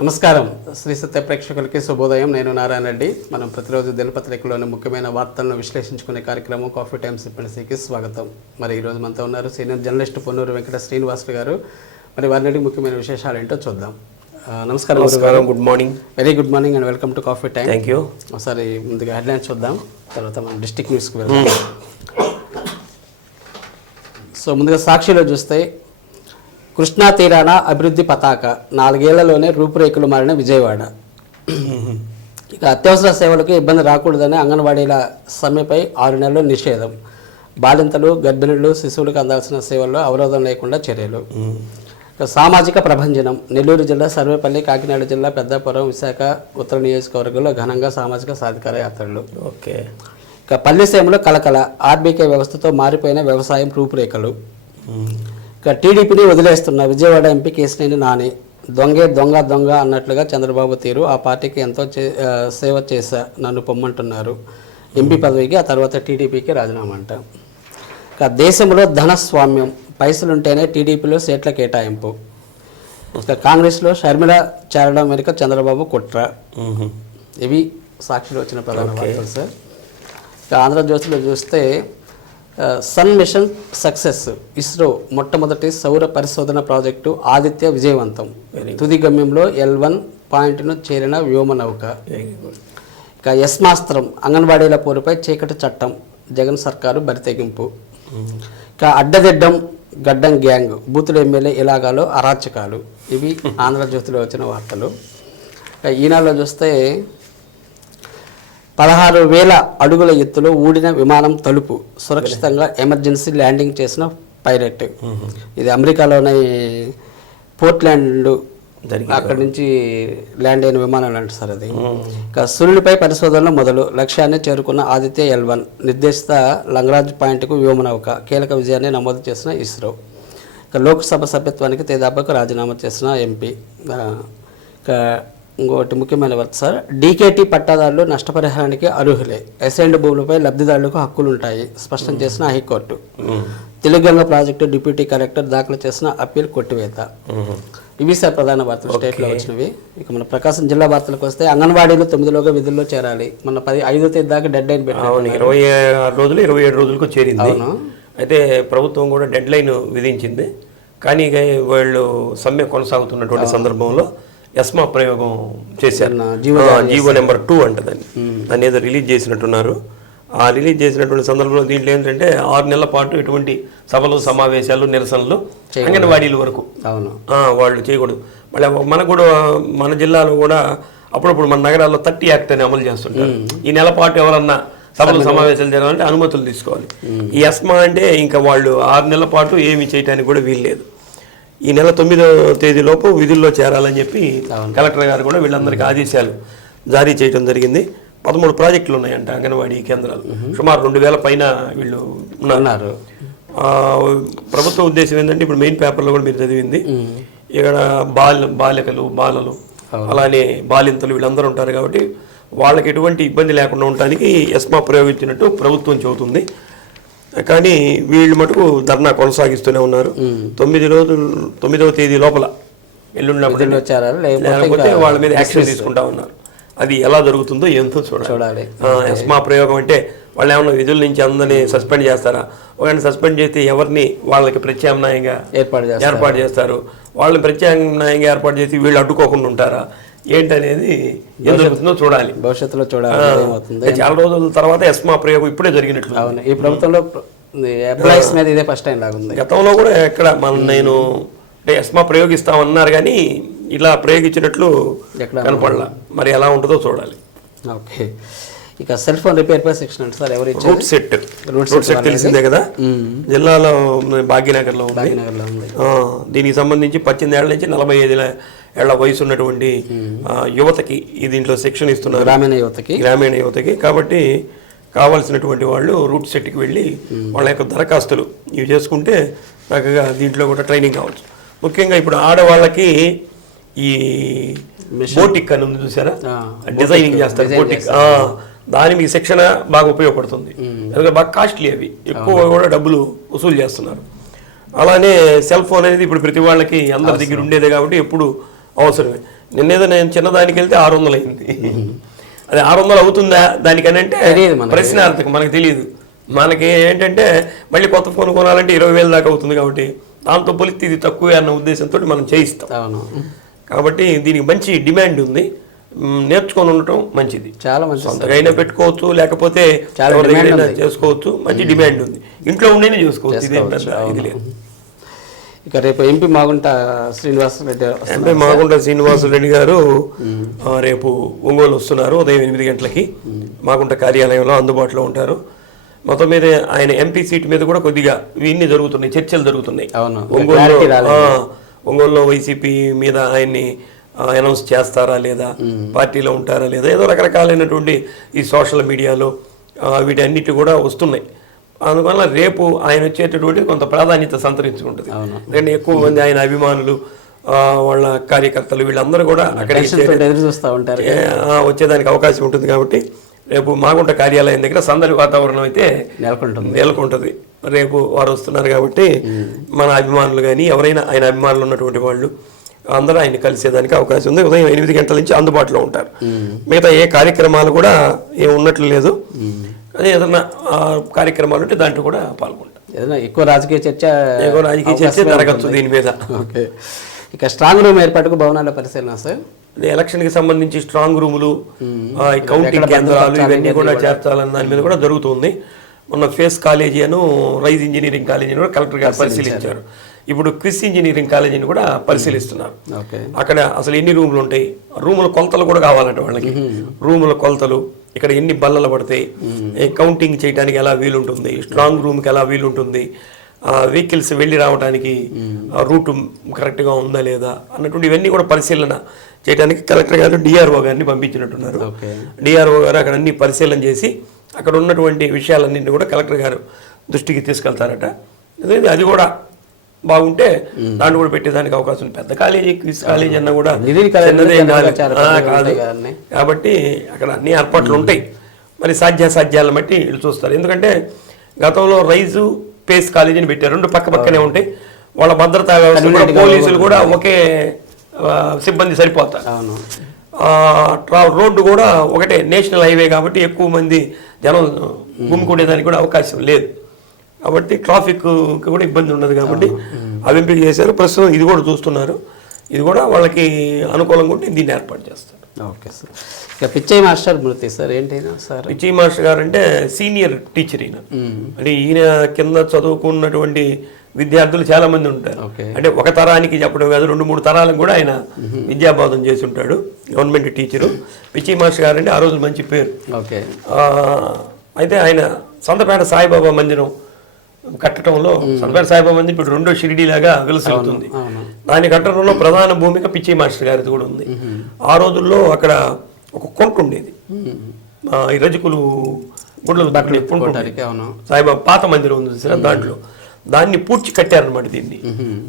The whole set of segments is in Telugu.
నమస్కారం శ్రీ సత్య ప్రేక్షకులకి శుభోదయం. నేను నారాయణ రెడ్డి. మనం ప్రతిరోజు దినపత్రికలోని ముఖ్యమైన వార్తలను విశ్లేషించుకునే కార్యక్రమం కాఫీ టైమ్ సిప్పన్సీకి స్వాగతం. మరి ఈరోజు మనతో ఉన్నారు సీనియర్ జర్నలిస్ట్ పొన్నూరు వెంకట శ్రీనివాసులు గారు. మరి వారి ముఖ్యమైన విశేషాలు ఏంటో చూద్దాం. నమస్కారం. Good morning. Very good morning and welcome to coffee time. Thank you. ఒకసారి ముందుగా హెడ్లైన్స్ చూద్దాం, తర్వాత మనం డిస్ట్రిక్ట్ న్యూస్కి వెళ్దాం. సో ముందుగా సాక్షిలో చూస్తే కృష్ణా తీరాన అభివృద్ధి పతాక 4 ఏళ్లలోనే రూపురేఖలు మారిన విజయవాడ. ఇక అత్యవసర సేవలకు ఇబ్బంది రాకూడదని అంగన్వాడీల సమ్మెపై 6 నెలలు నిషేధం. బాలింతలు, గర్భిణులు, శిశువులకు అందాల్సిన సేవల్లో అవరోధం లేకుండా చర్యలు. ఇక సామాజిక ప్రభంజనం. నెల్లూరు జిల్లా సర్వేపల్లి, కాకినాడ జిల్లా పెద్దాపురం, విశాఖ ఉత్తర నియోజకవర్గంలో ఘనంగా సామాజిక సాధికార యాత్రలు. ఓకే. ఇక పల్లెసీమలో కలకల. ఆర్బీకే వ్యవస్థతో మారిపోయిన వ్యవసాయం రూపురేఖలు. ఇక టీడీపీని వదిలేస్తున్న విజయవాడ ఎంపీ కేశినేని నాని. దొంగే దొంగ దొంగ అన్నట్లుగా చంద్రబాబు తీరు. ఆ పార్టీకి ఎంతో సేవ చేశా, నన్ను పొమ్మంటున్నారు. ఎంపీ పదవికి ఆ తర్వాత టీడీపీకి రాజీనామా అంట. ఇక దేశంలో ధనస్వామ్యం. పైసలుంటేనే టీడీపీలో సీట్ల కేటాయింపు. ఇక కాంగ్రెస్లో షర్మిల చేరడం వెనుక చంద్రబాబు కుట్ర. ఇవి సాక్షిలో వచ్చిన ప్రధాన వార్తలు సార్. ఇక ఆంధ్రజ్యోతిలో చూస్తే సన్ మిషన్ సక్సెస్. ఇస్రో మొట్టమొదటి సౌర పరిశోధన ప్రాజెక్టు ఆదిత్య విజయవంతం. తుది గమ్యంలో L1 పాయింట్ను చేరిన వ్యోమనౌక. ఇక యస్మాస్త్రం. అంగన్వాడీల పోరుపై చీకటి చట్టం. జగన్ సర్కారు బరితెగింపు. ఇక అడ్డదిడ్డం గడ్డం గ్యాంగ్. బూతుల ఎమ్మెల్యే ఇలాగాలో అరాచకాలు. ఇవి ఆంధ్రజ్యోతిలో వచ్చిన వార్తలు. ఇక ఈనాడులో చూస్తే 16,000 అడుగుల ఎత్తులో ఊడిన విమానం తలుపు. సురక్షితంగా ఎమర్జెన్సీ ల్యాండింగ్ చేసిన పైలట్. ఇది అమెరికాలోని పోర్ట్లాండ్ అక్కడి నుంచి ల్యాండ్ అయిన విమానం అంట సార్ అది. ఇక సూర్యుడిపై పరిశోధనలు మొదలు. లక్ష్యాన్ని చేరుకున్న ఆదిత్య L1. నిర్దేశిత లంగరాజ్ పాయింట్కు వ్యోమనౌక. కీలక విజయాన్ని నమోదు చేసిన ఇస్రో. ఇక లోక్సభ సభ్యత్వానికి తేదాబాకు రాజీనామా చేసిన ఎంపీ. ఇక ఇంకోటి ముఖ్యమైన వార్త సార్. డీకేటీ పట్టాదారులు నష్టపరిహారానికి అర్హులే. అసైన్డ్ భూములపై లబ్ధిదారులకు హక్కులుంటాయి స్పష్టం చేసిన high court. Telugu Ganga project deputy collector దాఖలు చేసిన అప్పీల్ కొట్టివేత. ఇవి సార్ ప్రధాన వార్తలు స్టేట్లో వచ్చినవి. ఇక మన ప్రకాశం జిల్లా వార్తలకు వస్తే అంగన్వాడీలు 9లోగా విధుల్లో చేరాలి. మన 5వ తేదీ దాకా డెడ్ లైన్ పెట్టారు. 26 రోజులు 27 రోజులకు చేరింది. అయితే ప్రభుత్వం కూడా డెడ్ లైన్ విధించింది. కానీ వాళ్ళు సమ్మె కొనసాగుతున్నటువంటి సందర్భంలో ఎస్మా ప్రయోగం చేశారు. జీవో నెంబర్ 2 అంటదని దాన్ని ఏదో రిలీజ్ చేసినట్టున్నారు. ఆ రిలీజ్ చేసినటువంటి సందర్భంలో దీంట్లో ఏంటంటే 6 నెలల పాటు ఎటువంటి సభలు, సమావేశాలు, నిరసనలు అంగన్వాడీల వరకు వాళ్ళు చేయకూడదు. మళ్ళీ మనకు కూడా మన జిల్లాలో కూడా అప్పుడప్పుడు మన నగరాల్లో 30 యాక్ట్ అని అమలు చేస్తుంటారు. ఈ నెల పాటు ఎవరన్నా సభలు, సమావేశాలు జరగాలంటే అనుమతులు తీసుకోవాలి. ఈ ఎస్మా అంటే ఇంకా వాళ్ళు 6 నెలల పాటు ఏమి చేయడానికి కూడా వీల్లేదు. ఈ నెల 9వ తేదీలోపు విధుల్లో చేరాలని చెప్పి కలెక్టర్ గారు కూడా వీళ్ళందరికీ ఆదేశాలు జారీ చేయడం జరిగింది. 13 ప్రాజెక్టులు ఉన్నాయంట అంగన్వాడీ కేంద్రాలు. సుమారు 2,000 పైన వీళ్ళు ఉన్నారు. ప్రభుత్వ ఉద్దేశం ఏంటంటే ఇప్పుడు మెయిన్ పేపర్లో కూడా మీరు చదివింది, ఇక్కడ బాలికలు, బాలలు, అలానే బాలింతలు వీళ్ళందరూ ఉంటారు కాబట్టి వాళ్ళకి ఎటువంటి ఇబ్బంది లేకుండా ఉండడానికి ఎస్మా ప్రయోగించినట్టు ప్రభుత్వం చెబుతుంది. కానీ వీళ్ళు మటుకు ధర్నా కొనసాగిస్తూనే ఉన్నారు. 9వ తేదీ లోపల లేకపోతే వాళ్ళ మీద యాక్షన్ తీసుకుంటా ఉన్నారు. అది ఎలా జరుగుతుందో ఎంతో చూడాలి. ఎస్మా ప్రయోగం అంటే వాళ్ళు ఏమన్నా విధుల నుంచి అందరినీ సస్పెండ్ చేస్తారా? ఒకవేళ సస్పెండ్ చేస్తే ఎవరిని వాళ్ళకి ప్రత్యామ్నాయంగా ఏర్పాటు చేస్తారు? వాళ్ళని ప్రత్యామ్నాయంగా ఏర్పాటు చేసి వీళ్ళు అడ్డుకోకుండా ఉంటారా ఏంటనేది ఏం జరుగుతుందో చూడాలి, భవిష్యత్తులో చూడాలి. చాలా రోజుల తర్వాత ఎస్మా ప్రయోగం ఇప్పుడే జరిగినట్లు. ఈ ప్రభుత్వంలో ఎంప్లాయీస్ మీద ఇదే ఫస్ట్ టైం లాగుంది. గతంలో కూడా ఎక్కడ నేను అంటే ఎస్మా ప్రయోగిస్తామన్నారు కానీ ఇలా ప్రయోగించినట్లు కనపడలా. మరి ఎలా ఉంటుందో చూడాలి. ఓకే. ఇక సెల్ ఫోన్ రిపేర్ పై శిక్షణ అంటే సార్ ఎవరు రూట్ సెట్ తెలిసిందే కదా, జిల్లాలో భాగ్యనగర్లో ఉంది. దీనికి సంబంధించి 18 ఏళ్ల నుంచి 45 ఏళ్ల వయసు ఉన్నటువంటి యువతకి దీంట్లో శిక్షణ ఇస్తున్నారు, గ్రామీణ యువతకి. కాబట్టి కావాల్సినటువంటి వాళ్ళు రూట్ సెట్కి వెళ్ళి వాళ్ళ యొక్క దరఖాస్తులు ఇవి చేసుకుంటే చక్కగా దీంట్లో కూడా ట్రైనింగ్ కావచ్చు. ముఖ్యంగా ఇప్పుడు ఆడవాళ్ళకి ఈ బోటిక్ అని ఉంది చూసారా, డిజైనింగ్ చేస్తారు బోటిక్, దాని మీకు శిక్షణ బాగా ఉపయోగపడుతుంది. ఎందుకంటే బాగా కాస్ట్లీ, అవి ఎక్కువ కూడా డబ్బులు వసూలు చేస్తున్నారు. అలానే సెల్ ఫోన్ అనేది ఇప్పుడు ప్రతి వాళ్ళకి అందరి దగ్గర ఉండేదే కాబట్టి ఎప్పుడు అవసరమే. నిన్నేదో నేను చిన్నదానికి వెళ్తే 600 అయింది. అది 600 అవుతుందా దానికని అంటే ప్రశ్నార్థకం, మనకు తెలియదు. మనకి ఏంటంటే మళ్ళీ కొత్త ఫోన్ కొనాలంటే 20,000 దాకా అవుతుంది కాబట్టి దాంతో పోలిస్తే ఇది తక్కువే అన్న ఉద్దేశంతో మనం చేయిస్తాం. కాబట్టి దీనికి మంచి డిమాండ్ ఉంది, నేర్చుకొని ఉండటం మంచిది. చాలా మంచి, సొంతగా పెట్టుకోవచ్చు, లేకపోతే చేసుకోవచ్చు. మంచి డిమాండ్ ఉంది, ఇంట్లో ఉండేనే చేసుకోవచ్చు. ఇదేం పెద్ద ఇది లేదు. ఇక రేపు ఎంపీ మాగుంట శ్రీనివాసరెడ్డి గారు రేపు ఒంగోలు వస్తున్నారు. ఉదయం 8 గంటలకి మాగుంట కార్యాలయంలో అందుబాటులో ఉంటారు. మొత్తం మీద ఆయన ఎంపీ సీట్ మీద కూడా కొద్దిగా ఇవన్నీ జరుగుతున్నాయి, చర్చలు జరుగుతున్నాయి. ఒంగోలులో వైసీపీ మీద ఆయన్ని అనౌన్స్ చేస్తారా లేదా, పార్టీలో ఉంటారా లేదా, ఏదో రకరకాలైనటువంటి ఈ సోషల్ మీడియాలో వీటన్నిటి కూడా వస్తున్నాయి. అందువల్ల రేపు ఆయన వచ్చేటటువంటి కొంత ప్రాధాన్యత సంతరించుకుంటుంది. ఎందుకంటే ఎక్కువ మంది ఆయన అభిమానులు, వాళ్ళ కార్యకర్తలు వీళ్ళందరూ కూడా అక్కడికి వచ్చేదానికి అవకాశం ఉంటుంది. కాబట్టి రేపు మాగుంట కార్యాలయం దగ్గర సందడి వాతావరణం అయితే నెలకొంటుంది. రేపు వారు వస్తున్నారు కాబట్టి మన అభిమానులు కానీ ఎవరైనా ఆయన అభిమానులు ఉన్నటువంటి వాళ్ళు అందరూ ఆయన కలిసేదానికి అవకాశం ఉంది. ఉదయం 8 గంటల నుంచి అందుబాటులో ఉంటారు. మిగతా ఏ కార్యక్రమాలు కూడా ఏం ఉన్నట్లు లేదు. అదే ఏదైనా కార్యక్రమాలు ఉంటే దాంట్లో కూడా పాల్గొంటారు. ఎక్కువ రాజకీయ చర్చ జరగచ్చు దీని మీద. ఇక స్ట్రాంగ్ రూమ్ ఏర్పాటుకు భవనాల పరిశీలన సార్. ఎలక్షన్ కి సంబంధించి స్ట్రాంగ్ రూములు, కౌంటింగ్ కేంద్రాలు ఇవన్నీ కూడా చేర్చాలన్న దాని మీద కూడా జరుగుతుంది. మొన్న ఫేస్ కాలేజీ అను రైజ్ ఇంజనీరింగ్ కాలేజీని కూడా కలెక్టర్ గారు పరిశీలించారు. ఇప్పుడు క్విస్ ఇంజనీరింగ్ కాలేజీని కూడా పరిశీలిస్తున్నారు. అక్కడ అసలు ఎన్ని రూములు ఉంటాయి, రూముల కొలతలు కూడా కావాలంట వాళ్ళకి. రూముల కొలతలు, ఇక్కడ ఎన్ని బల్లలు పడతాయి, కౌంటింగ్ చేయడానికి ఎలా వీలుంటుంది, స్ట్రాంగ్ రూమ్కి ఎలా వీలుంటుంది, వెహికల్స్ వెళ్ళి రావడానికి రూట్ కరెక్ట్గా ఉందా లేదా అన్నటువంటి ఇవన్నీ కూడా పరిశీలన చేయడానికి కలెక్టర్ గారు డిఆర్ఓ గారిని పంపించినట్టున్నారు. డిఆర్ఓ గారు అక్కడ అన్ని పరిశీలన చేసి అక్కడ ఉన్నటువంటి విషయాలన్నింటినీ కూడా కలెక్టర్ గారు దృష్టికి తీసుకెళ్తారట. అది కూడా బాగుంటే దాన్ని కూడా పెట్టేదానికి అవకాశం ఉంది. పెద్ద కాలేజీ, క్విజ్ కాలేజీ అన్నా కూడా కాదు కాబట్టి అక్కడ అన్ని ఏర్పాట్లు ఉంటాయి. మరి సాధ్యాసాధ్యాలను బట్టి వీళ్ళు చూస్తారు. ఎందుకంటే గతంలో రైజు పేస్ కాలేజీని పెట్టారు, రెండు పక్క పక్కనే ఉంటాయి. వాళ్ళ భద్రతా వ్యవస్థ పోలీసులు కూడా ఒకే సిబ్బంది సరిపోతారు. రోడ్డు కూడా ఒకటే, నేషనల్ హైవే కాబట్టి ఎక్కువ మంది జనం గుమ్మికూడేదానికి కూడా అవకాశం లేదు. కాబట్టి ట్రాఫిక్ కూడా ఇబ్బంది ఉండదు కాబట్టి అవి ఎంపిక చేశారు. ప్రస్తుతం ఇది కూడా చూస్తున్నారు. ఇది కూడా వాళ్ళకి అనుకూలంగా ఉంటే దీన్ని ఏర్పాటు చేస్తారు. Okay sir. ఇక పిచ్చయ్య మాస్టర్ మృతి సార్ ఏంటైనా సార్? పిచ్చయ్య మాస్టర్ గారు అంటే సీనియర్ టీచర్ ఈయన. అంటే ఈయన కింద చదువుకున్నటువంటి విద్యార్థులు చాలా మంది ఉంటారు. అంటే ఒక తరానికి చెప్పడం కాదు, 2-3 తరాలకు కూడా ఆయన విద్యాబోధన చేసి ఉంటాడు. గవర్నమెంట్ టీచరు పిచ్చయ్య మాస్టర్ గారు అంటే ఆ రోజు మంచి పేరు. అయితే ఆయన సంతపేట సాయిబాబా మందిరం కట్టడంలో, సంతపేట సాయిబాబా మందిరం ఇప్పుడు రెండో షిరిడీలాగా వెలుసవుతుంది. దాన్ని కట్టడంలో ప్రధాన భూమిక పిచ్చయ్య మాస్టర్ గారిది కూడా ఉంది. ఆ రోజుల్లో అక్కడ ఒక కొంట ఉండేది, ఈ రజకులు గుడ్లు సాయిబాబా పాత మందిరం ఉంది సార్, దాన్ని పూడ్చి కట్టారనమాట దీన్ని.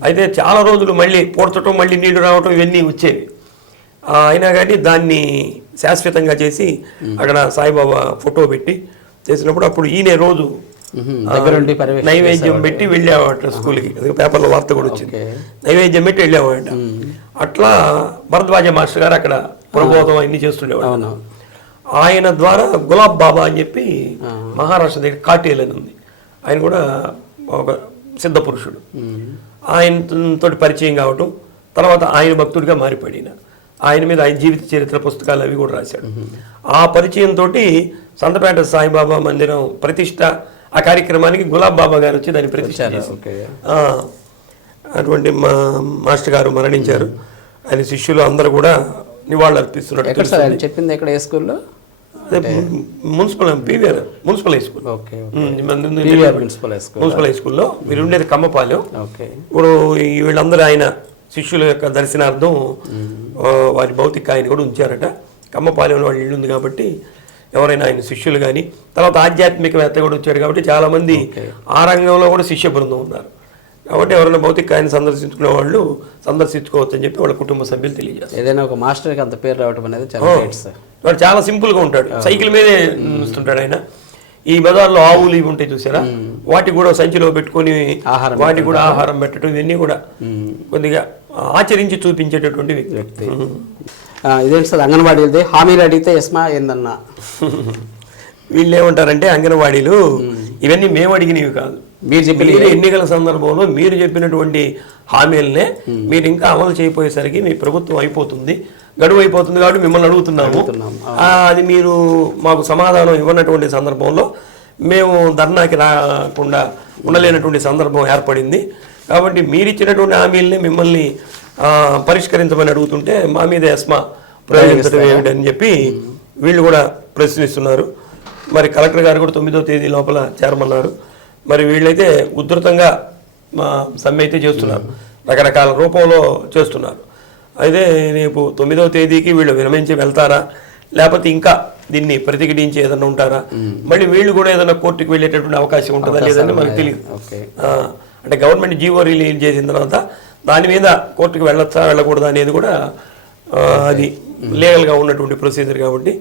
అయితే చాలా రోజులు మళ్ళీ పూడ్చడం, మళ్ళీ నీళ్లు రావటం ఇవన్నీ వచ్చేవి. అయినా కానీ దాన్ని శాశ్వతంగా చేసి అక్కడ సాయిబాబా ఫోటో పెట్టి చేసినప్పుడు అప్పుడు ఈయన రోజు నైవేద్యం పెట్టి వెళ్ళేవాట స్కూల్కి. పేపర్లో వార్త కూడా వచ్చింది, నైవేద్యం పెట్టి వెళ్ళేవాట. అట్లా భరద్వాజ మాస్టర్ గారు అక్కడ ప్రబోధం అన్ని చేస్తుండేవాడు. ఆయన ద్వారా గులాబ్ బాబా అని చెప్పి మహారాష్ట్ర దగ్గర కాటేల్ అని ఉంది, ఆయన కూడా ఒక సిద్ధ పురుషుడు. ఆయనతో పరిచయం కావటం, తర్వాత ఆయన భక్తుడిగా మారిపడిన, ఆయన మీద ఆయన జీవిత చరిత్ర పుస్తకాలు అవి కూడా రాశాడు. ఆ పరిచయంతో సంతపేట సాయిబాబా మందిరం ప్రతిష్ట, ఆ కార్యక్రమానికి గులాబ్ బాబా గారు వచ్చి దాన్ని ప్రతిష్ట చేశారు. అటువంటి మాస్టర్ గారు మరణించారు. ఆయన శిష్యులు అందరూ కూడా నివాళులు అర్పిస్తున్నారు. చెప్పింది ఎక్కడ, ఏ స్కూల్లో? Municipal high school, municipal high స్కూల్లో. మీరు ఉండేది కమ్మపాలెం. ఇప్పుడు వీళ్ళందరూ ఆయన శిష్యుల యొక్క దర్శనార్థం వారి భౌతిక ఆయన కూడా ఉంచారట. కమ్మపాలెంలో వాళ్ళ ఇల్లు ఉంది కాబట్టి ఎవరైనా ఆయన శిష్యులు కానీ, తర్వాత ఆధ్యాత్మికవేత్త కూడా వచ్చాడు కాబట్టి చాలామంది ఆ రంగంలో కూడా శిష్య బృందం ఉన్నారు. కాబట్టి ఎవరైనా భౌతిక ఆయన సందర్శించుకునే వాళ్ళు సందర్శించుకోవచ్చు అని చెప్పి వాళ్ళ కుటుంబ సభ్యులు తెలియజేస్తారు. ఏదైనా ఒక మాస్టర్కి అంత పేరు రావడం అనేది వాడు చాలా సింపుల్గా ఉంటాడు, సైకిల్ మీదే వస్తుంటాడు ఆయన. ఈ బజార్లో ఆవులు ఇవి ఉంటాయి చూసారా, వాటి కూడా సంచిలో పెట్టుకొని వాటికి కూడా ఆహారం పెట్టడం, ఇవన్నీ కూడా కొద్దిగా ఆచరించి చూపించేటటువంటి వ్యక్తి. ఇదేంటి సార్ అంగన్వాడీలది హామీలు అడిగితే ఎస్మా ఏందన్నా? వీళ్ళు ఏమంటారంటే అంగన్వాడీలు ఇవన్నీ మేము అడిగినవి కాదు, మీరు ఎన్నికల సందర్భంలో మీరు చెప్పినటువంటి హామీలనే మీరు ఇంకా అమలు చేయపోయేసరికి మీ ప్రభుత్వం అయిపోతుంది, గడువు అయిపోతుంది కాబట్టి మిమ్మల్ని అడుగుతున్నాము. అది మీరు మాకు సమాధానం ఇవ్వనటువంటి సందర్భంలో మేము ధర్నాకి రాకుండా ఉండలేనటువంటి సందర్భం ఏర్పడింది. కాబట్టి మీరు ఇచ్చినటువంటి హామీలనే మిమ్మల్ని పరిష్కరించమని అడుగుతుంటే మా మీద ఎస్మా ప్రయోగించడం ఏమిటని చెప్పి వీళ్ళు కూడా ప్రశ్నిస్తున్నారు. మరి కలెక్టర్ గారు కూడా 9వ తేదీ లోపల చేరమన్నారు. మరి వీళ్ళైతే ఉధృతంగా సమ్మె అయితే చేస్తున్నారు, రకరకాల రూపంలో చేస్తున్నారు. అయితే రేపు 9వ తేదీకి వీళ్ళు విరమించి వెళ్తారా, లేకపోతే ఇంకా దీన్ని ప్రతిఘటించి ఏదైనా ఉంటారా, మళ్ళీ వీళ్ళు కూడా ఏదైనా కోర్టుకు వెళ్ళేటటువంటి అవకాశం ఉంటుందా లేదని మనకు తెలియదు. అంటే గవర్నమెంట్ జీవో రిలీజ్ చేసిన తర్వాత దాని మీద కోర్టుకు వెళ్ళొచ్చా వెళ్ళకూడదా అనేది కూడా అది లీగల్గా ఉన్నటువంటి ప్రొసీజర్ కాబట్టి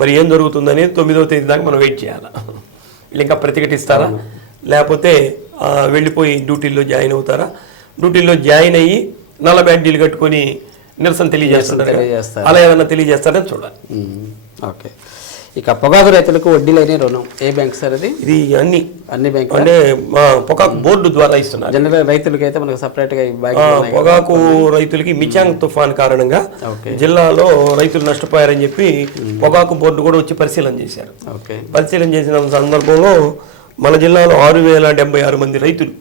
మరి ఏం జరుగుతుందనేది 9వ తేదీ దాకా మనం వెయిట్ చేయాలి. వీళ్ళు ఇంకా ప్రతిఘటిస్తారా, లేకపోతే వెళ్ళిపోయి డ్యూటీల్లో జాయిన్ అవుతారా, డ్యూటీల్లో జాయిన్ అయ్యి నల్ల బ్యాడ్జీలు కట్టుకొని నిరసన తెలియజేస్తారు, అలా ఏమైనా తెలియజేస్తారని చూడాలి. ఓకే. ఇక పొగాకు రైతులకు వడ్డీ లేని రుణం ఏ బ్యాంక్ సార్ అది? ఇది అన్ని బ్యాంక్ అంటే పొగాకు బోర్డు ద్వారా ఇస్తున్నారు. జనరల్ రైతులకి అయితే మనకు సపరేట్ గా పొగాకు రైతులకి మిచాంగ్ తుఫాన్ కారణంగా జిల్లాలో రైతులు నష్టపోయారని చెప్పి పొగాకు బోర్డు కూడా వచ్చి పరిశీలన చేశారు. పరిశీలన చేసిన సందర్భంలో మన జిల్లాలో 6076 మంది రైతులు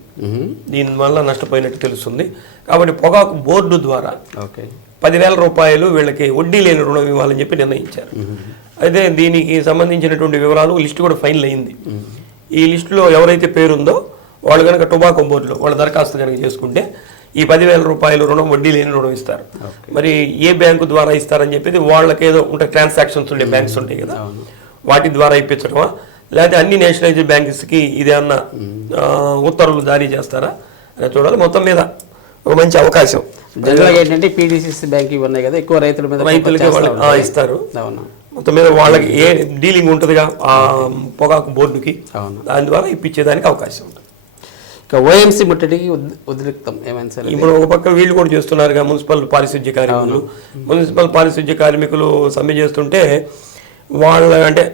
దీనివల్ల నష్టపోయినట్టు తెలుస్తుంది. కాబట్టి పొగాకు బోర్డు ద్వారా 10,000 రూపాయలు వీళ్ళకి వడ్డీ లేని రుణం ఇవ్వాలని చెప్పి నిర్ణయించారు. అయితే దీనికి సంబంధించినటువంటి వివరాలు లిస్టు కూడా ఫైనల్ అయింది. ఈ లిస్టులో ఎవరైతే పేరుందో వాళ్ళు కనుక టొబాకో బోర్డులో వాళ్ళ దరఖాస్తు కనుక చేసుకుంటే ఈ 10,000 రూపాయలు రుణం వడ్డీ లేని రుణం ఇస్తారు. మరి ఏ బ్యాంకు ద్వారా ఇస్తారని చెప్పేది వాళ్ళకేదో ఉంటాయి, ట్రాన్సాక్షన్స్ ఉండే బ్యాంక్స్ ఉంటాయి కదా, వాటి ద్వారా ఇప్పించడమా లేకపోతే అన్ని నేషనలైజ్డ్ బ్యాంక్స్కి ఇదేమన్నా ఉత్తర్వులు జారీ చేస్తారా అని చూడాలి. మొత్తం మీద ఒక మంచి అవకాశం. జనరల్గా ఏంటంటే పీడీసీసీ బ్యాంక్ ఇవన్నీ కదా ఎక్కువ రైతులకి వాళ్ళకి ఇస్తారు. మొత్తం మీద వాళ్ళకి ఏ డీలింగ్ ఉంటుందిగా ఆ పొగాకు బోర్డుకి, దాని ద్వారా ఇప్పించేదానికి అవకాశం ఉంటుంది. ఇక ఓఎంసీ ముట్టడికి ఉద్రిక్తం ఏమైంది సార్? ఇప్పుడు ఒక పక్క వీళ్ళు కూడా చేస్తున్నారుగా, మున్సిపల్ పారిశుద్ధ్య కార్మికులు. మున్సిపల్ పారిశుద్ధ్య కార్మికులు సమ్మె చేస్తుంటే వాళ్ళ అంటే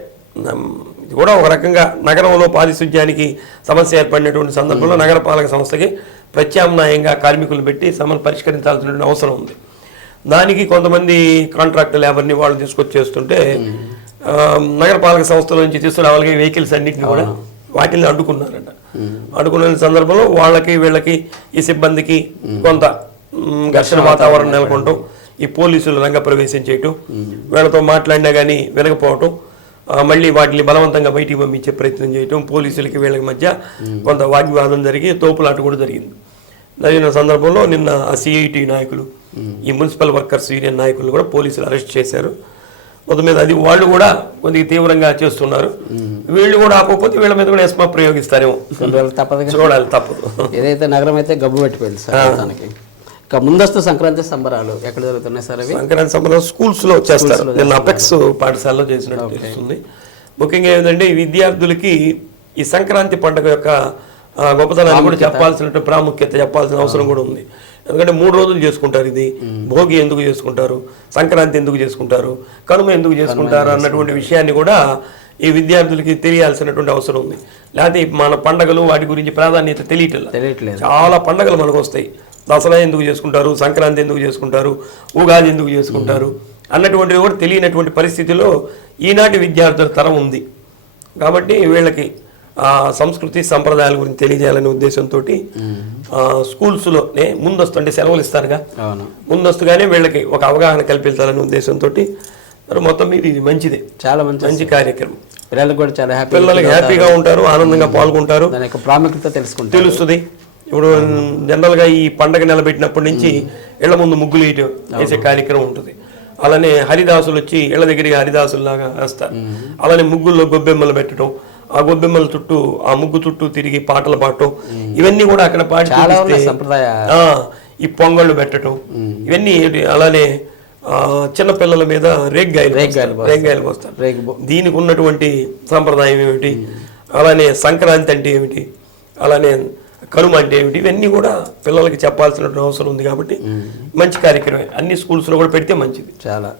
ఇది కూడా ఒక రకంగా నగరంలో పారిశుద్ధ్యానికి సమస్య ఏర్పడినటువంటి సందర్భంలో నగరపాలక సంస్థకి ప్రత్యామ్నాయంగా కార్మికులు పెట్టి సమస్యను పరిష్కరించాల్సిన అవసరం ఉంది. దానికి కొంతమంది కాంట్రాక్ట్ లేబర్ని వాళ్ళు తీసుకొచ్చి చేస్తుంటే నగరపాలక సంస్థల నుంచి తీసుకురావాలి వెహికల్స్ అన్నింటినీ కూడా వాటిని అడ్డుకున్నారంట. అడ్డుకున్న సందర్భంలో వాళ్ళకి వీళ్ళకి ఈ సిబ్బందికి కొంత ఘర్షణ వాతావరణం నెలకొంటాం, ఈ పోలీసులు రంగ ప్రవేశం చేయటం, వీళ్ళతో మాట్లాడినా కానీ వినకపోవటం, మళ్ళీ వాటిని బలవంతంగా బయటికి పంపించే ప్రయత్నం చేయటం, పోలీసులకి వీళ్ళకి మధ్య కొంత వాగ్వివాదం జరిగి తోపులాట కూడా జరిగిన సందర్భంలో నిన్న ఆ సిఐటి నాయకులు, ఈ మున్సిపల్ వర్కర్స్ యూనియన్ నాయకులు కూడా పోలీసులు అరెస్ట్ చేశారు. మొత్తం మీద అది వాళ్ళు కూడా కొద్దిగా తీవ్రంగా చేస్తున్నారు. వీళ్ళు కూడా ఆపకపోతే వీళ్ళ మీద కూడా ఎస్మా ప్రయోగిస్తారేమో, చూడాలి, తప్పదు. ఏదైతే నగరం అయితే గబ్బు పెట్టిపోయింది సార్. ఇక ముందస్తు సంక్రాంతి సంబరాలు ఎక్కడ జరుగుతున్నాయి సార్? సంక్రాంతి సంబరాలు స్కూల్స్ లో చేస్తారు. నిన్న అపెక్స్ పాఠశాలలో చేసినట్టు తెలుస్తుంది. ముఖ్యంగా ఏంటంటే విద్యార్థులకి ఈ సంక్రాంతి పండుగ యొక్క గొప్పతనాన్ని కూడా చెప్పాల్సిన ప్రాముఖ్యత చెప్పాల్సిన అవసరం కూడా ఉంది. ఎందుకంటే 3 రోజులు చేసుకుంటారు. ఇది భోగి ఎందుకు చేసుకుంటారు, సంక్రాంతి ఎందుకు చేసుకుంటారు, కనుమ ఎందుకు చేసుకుంటారు అన్నటువంటి విషయాన్ని కూడా ఈ విద్యార్థులకి తెలియాల్సినటువంటి అవసరం ఉంది. లేకపోతే మన పండుగలు వాటి గురించి ప్రాధాన్యత తెలియట్లేదు. చాలా పండుగలు మనకు వస్తాయి. దసరా ఎందుకు చేసుకుంటారు, సంక్రాంతి ఎందుకు చేసుకుంటారు, ఉగాది ఎందుకు చేసుకుంటారు అన్నటువంటిది కూడా తెలియనటువంటి పరిస్థితిలో ఈనాటి విద్యార్థుల తరం ఉంది. కాబట్టి వీళ్ళకి సంస్కృతి సంప్రదాయాల గురించి తెలియజేయాలనే ఉద్దేశంతో స్కూల్స్లోనే ముందస్తు అంటే సెలవులు ఇస్తారుగా, ముందస్తుగానే వీళ్ళకి ఒక అవగాహన కల్పించాలనే ఉద్దేశంతో మరి మొత్తం మీద ఇది మంచిదే, చాలా మంచి కార్యక్రమం. పిల్లలకు కూడా చాలా పిల్లలకి హ్యాపీగా ఉంటారు, ఆనందంగా పాల్గొంటారు, ప్రాముఖ్యత తెలుస్తుంది. ఇప్పుడు జనరల్గా ఈ పండగ నిలబెట్టినప్పటి నుంచి ఇళ్ల ముందు ముగ్గులు వేసే కార్యక్రమం ఉంటుంది. అలానే హరిదాసులు వచ్చి ఇళ్ల దగ్గరికి హరిదాసుల్లాగా వేస్తారు. అలానే ముగ్గుల్లో గొబ్బెమ్మలు పెట్టడం, ఆ గొబ్బెమ్మల చుట్టూ ఆ ముగ్గు చుట్టూ తిరిగి పాటలు పాడటం, ఇవన్నీ కూడా అక్కడ పాటి ఈ పొంగళ్ళు పెట్టడం, ఇవన్నీ. అలానే చిన్న పిల్లల మీద రేగ్గాయలు పోస్తారు. దీనికి ఉన్నటువంటి సంప్రదాయం ఏమిటి, అలానే సంక్రాంతి అంటే ఏమిటి, అలానే కనుమ అంటే ఏమిటి, ఇవన్నీ కూడా పిల్లలకి చెప్పాల్సిన అవసరం ఉంది కాబట్టి మంచి కార్యక్రమం అన్ని స్కూల్స్ లో కూడా పెడితే మంచిది. చాలా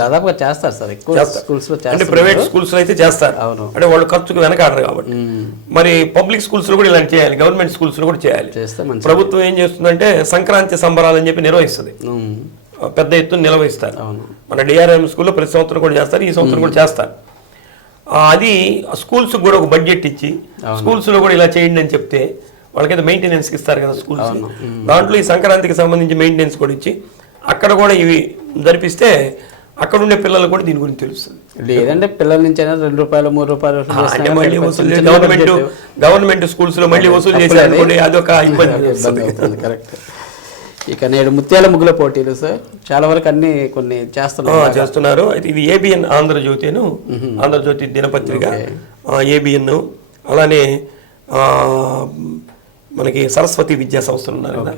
దాదాపుగా చేస్తారు సార్, ఎక్కువ స్కూల్స్ లో అంటే ప్రైవేట్ స్కూల్స్ లో అయితే చేస్తారు, అవును. అంటే వాళ్ళు ఖర్చుకు వెనకాడరు కాబట్టి. మరి పబ్లిక్ స్కూల్స్ లో కూడా ఇలాంటి చేయాలి, గవర్నమెంట్ స్కూల్స్ లో కూడా చేయాలి. ప్రభుత్వం ఏం చేస్తుందంటే సంక్రాంతి సంబరాలు అని చెప్పి నిర్వహిస్తుంది, పెద్ద ఎత్తున నిర్వహిస్తారు. మన డిఆర్ఎం స్కూల్లో ప్రతి సంవత్సరం కూడా చేస్తారు, ఈ సంవత్సరం కూడా చేస్తారు. అది స్కూల్స్ కూడా ఒక బడ్జెట్ ఇచ్చి స్కూల్స్ లో కూడా ఇలా చేయండి అని చెప్తే వాళ్ళకైతే మెయింటెనెన్స్ ఇస్తారు కదా స్కూల్స్, దాంట్లో ఈ సంక్రాంతికి సంబంధించి మెయింటెనెన్స్ కూడా ఇచ్చి అక్కడ కూడా ఇవి జరిపిస్తే అక్కడ ఉండే పిల్లలు కూడా దీని గురించి తెలుస్తుంది. లేదంటే పిల్లల నుంచి ₹2 ₹3 అంటే మళ్ళీ వసూలు గవర్నమెంట్ స్కూల్స్ లో మళ్ళీ వసూలు చేసేది అదొక ఇబ్బంది. కరెక్ట్. ఇక నేడు ముత్యాల ముగ్గుల పోటీలు సార్ చాలా వరకు అన్ని కొన్ని చేస్తున్నారు. అయితే ఇది ఏబిఎన్ ఆంధ్రజ్యోతి ఆంధ్రజ్యోతి దినపత్రిక, ఏబిఎన్, అలానే మనకి సరస్వతి విద్యా సంస్థలు ఉన్నారు కదా,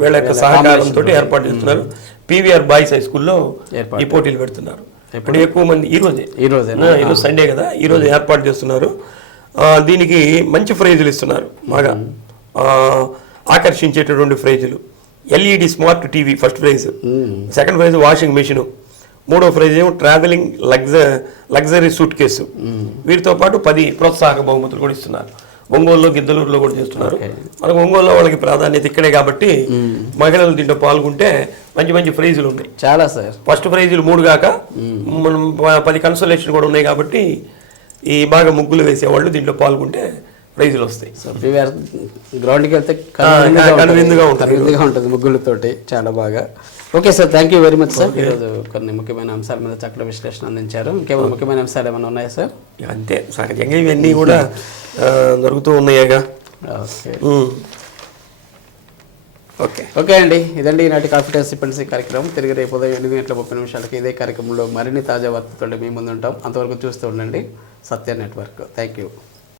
వీళ్ళ యొక్క సహకారంతో ఏర్పాటు చేస్తున్నారు. పివిఆర్ బాయ్స్ హై స్కూల్లో ఈ పోటీలు పెడుతున్నారు. ఇప్పుడు ఎక్కువ మంది ఈరోజు సండే కదా, ఈరోజు ఏర్పాటు చేస్తున్నారు. దీనికి మంచి ప్రైజులు ఇస్తున్నారు, బాగా ఆకర్షించేటటువంటి ప్రైజులు. LED smart TV first prize, second prize washing machine, మూడో ప్రైజ్ ఏమో ట్రావెలింగ్ లగ్జరీ సూట్ కేసు. వీటితో పాటు 10 ప్రోత్సాహక బహుమతులు కూడా ఇస్తున్నారు. ఒంగోలులో, గిద్దలూరులో కూడా చేస్తున్నారు. మనకు ఒంగోలులో వాళ్ళకి ప్రాధాన్యత ఇక్కడే కాబట్టి మహిళలు దీంట్లో పాల్గొంటే మంచి మంచి ప్రైజులు ఉన్నాయి చాలా సార్. ఫస్ట్ ప్రైజులు 3 కాక మనం 10 కన్సోలేషన్ కూడా ఉన్నాయి కాబట్టి ఈ బాగా ముగ్గులు వేసేవాళ్ళు దీంట్లో పాల్గొంటే ప్రైజులు వస్తాయి. గ్రౌండ్కి వెళ్తే కనువిందుగా ఉంటుంది ముగ్గులతోటి, చాలా బాగా. Okay sir, thank you very much sir. ఈరోజు కొన్ని ముఖ్యమైన అంశాల మీద చక్కటి విశ్లేషణ అందించారు. ఇంకేమైనా ముఖ్యమైన అంశాలు ఏమైనా ఉన్నాయా సార్? అంతే, సహజంగా ఇవన్నీ కూడా జరుగుతూ ఉన్నాయిగా. ఓకే అండి, ఇదండి ఈనాటి కాన్ఫిడెన్స్ డిపెండెన్సీ కార్యక్రమం. తిరిగి రేపు ఉదయం 8:30 ఇదే కార్యక్రమంలో మరిన్ని తాజా వార్తలతో మీ ముందు ఉంటాం. అంతవరకు చూస్తూ ఉండండి సత్య నెట్వర్క్. Thank you.